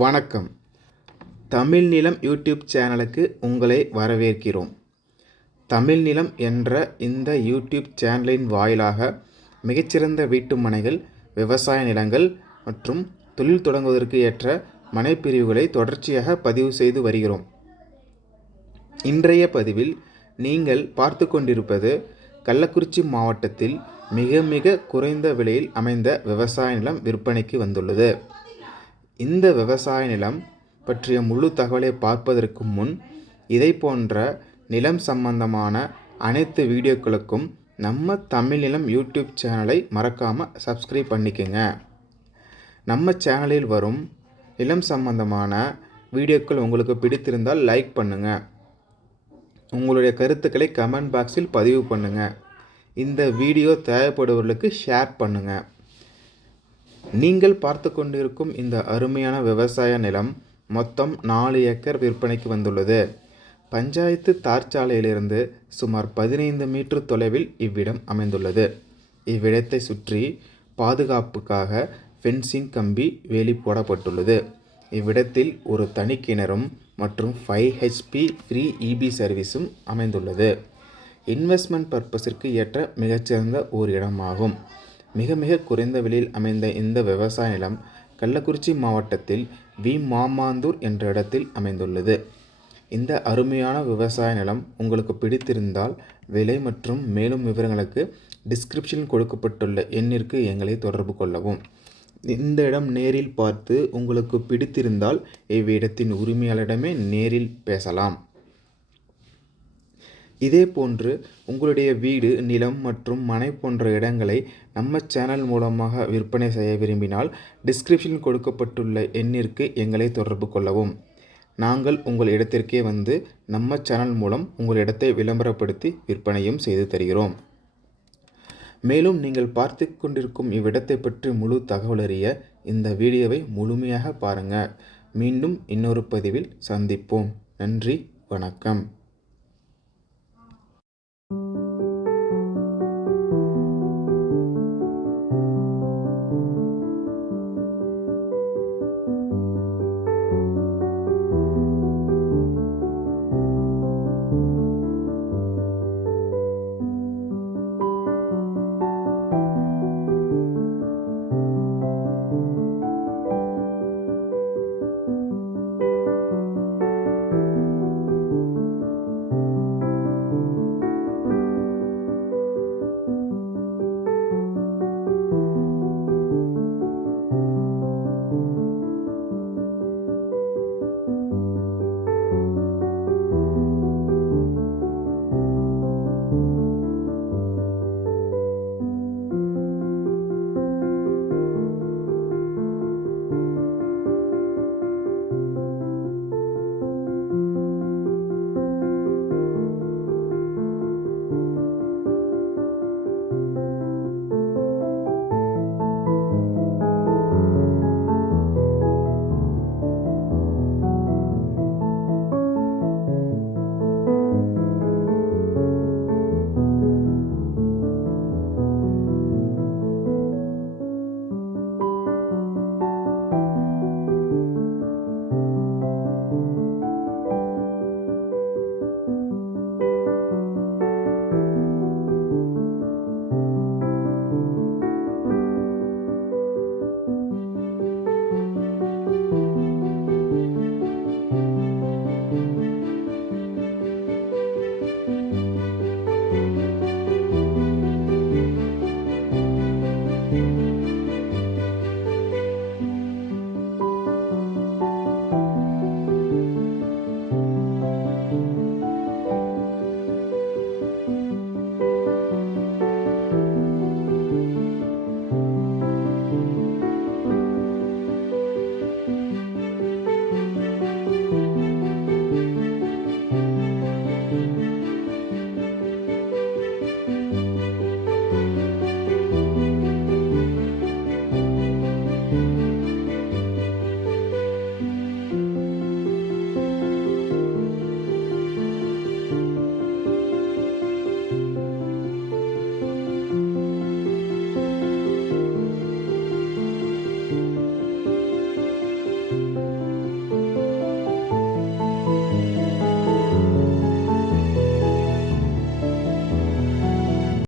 வணக்கம். தமிழ் நிலம் யூடியூப் சேனலுக்கு உங்களை வரவேற்கிறோம். தமிழ் நிலம் என்ற இந்த யூடியூப் சேனலின் வாயிலாக மிகச்சிறந்த வீட்டு மனைகள், விவசாய நிலங்கள் மற்றும் தொழில் தொடங்குவதற்கு ஏற்ற மனைப்பிரிவுகளை தொடர்ச்சியாக பதிவு செய்து வருகிறோம். இன்றைய பதிவில் நீங்கள் பார்த்து கொண்டிருப்பது கள்ளக்குறிச்சி மாவட்டத்தில் மிக மிக குறைந்த விலையில் அமைந்த விவசாய நிலம் விற்பனைக்கு வந்துள்ளது. இந்த விவசாய நிலம் பற்றிய முழு தகவலை பார்ப்பதற்கு முன் இதை போன்ற நிலம் சம்பந்தமான அனைத்து வீடியோக்களுக்கும் நம்ம தமிழ் நிலம் யூடியூப் சேனலை மறக்காமல் சப்ஸ்கிரைப் பண்ணிக்கோங்க. நம்ம சேனலில் வரும் நிலம் சம்பந்தமான வீடியோக்கள் உங்களுக்கு பிடித்திருந்தால் லைக் பண்ணுங்கள். உங்களுடைய கருத்துக்களை கமெண்ட் பாக்ஸில் பதிவு பண்ணுங்கள். இந்த வீடியோ தேவைப்படுபவர்களுக்கு ஷேர் பண்ணுங்கள். நீங்கள் பார்த்து கொண்டிருக்கும் இந்த அருமையான விவசாய நிலம் மொத்தம் 4 ஏக்கர் விற்பனைக்கு வந்துள்ளது. பஞ்சாயத்து தார்ச்சாலையிலிருந்து சுமார் 15 மீட்டர் தொலைவில் இவ்விடம் அமைந்துள்ளது. இவ்விடத்தை சுற்றி பாதுகாப்புக்காக ஃபென்சிங் கம்பி வேலி போடப்பட்டுள்ளது. இவ்விடத்தில் ஒரு தனி கிணறும் மற்றும் 5 HP ஃப்ரீ EB சர்வீஸும் அமைந்துள்ளது. இன்வெஸ்ட்மெண்ட் பர்பஸிற்கு ஏற்ற மிகச்சிறந்த ஒரு இடமாகும். மிக மிக குறைந்த விலையில் அமைந்த இந்த விவசாய நிலம் கள்ளக்குறிச்சி மாவட்டத்தில் மாமாந்தூர் என்ற இடத்தில் அமைந்துள்ளது. இந்த அருமையான விவசாய நிலம் உங்களுக்கு பிடித்திருந்தால் விலை மற்றும் மேலும் விவரங்களுக்கு டிஸ்கிரிப்ஷனில் கொடுக்கப்பட்டுள்ள எண்ணிற்கு எங்களை தொடர்பு கொள்ளவும். இந்த இடம் நேரில் பார்த்து உங்களுக்கு பிடித்திருந்தால் இவ்விடத்தின் உரிமையாளரிடமே நேரில் பேசலாம். இதேபோன்று உங்களுடைய வீடு, நிலம் மற்றும் மனை போன்ற இடங்களை நம்ம சேனல் மூலமாக விற்பனை செய்ய விரும்பினால் டிஸ்கிரிப்ஷனில் கொடுக்கப்பட்டுள்ள எண்ணிற்கு எங்களை தொடர்பு கொள்ளவும். நாங்கள் உங்கள் இடத்திற்கே வந்து நம்ம சேனல் மூலம் உங்கள் இடத்தை விளம்பரப்படுத்தி விற்பனையும் செய்து தருகிறோம். மேலும் நீங்கள் பார்த்து கொண்டிருக்கும் இவ்விடத்தை பற்றி முழு தகவல் அறிய இந்த வீடியோவை முழுமையாக பாருங்கள். மீண்டும் இன்னொரு பதிவில் சந்திப்போம். நன்றி, வணக்கம்.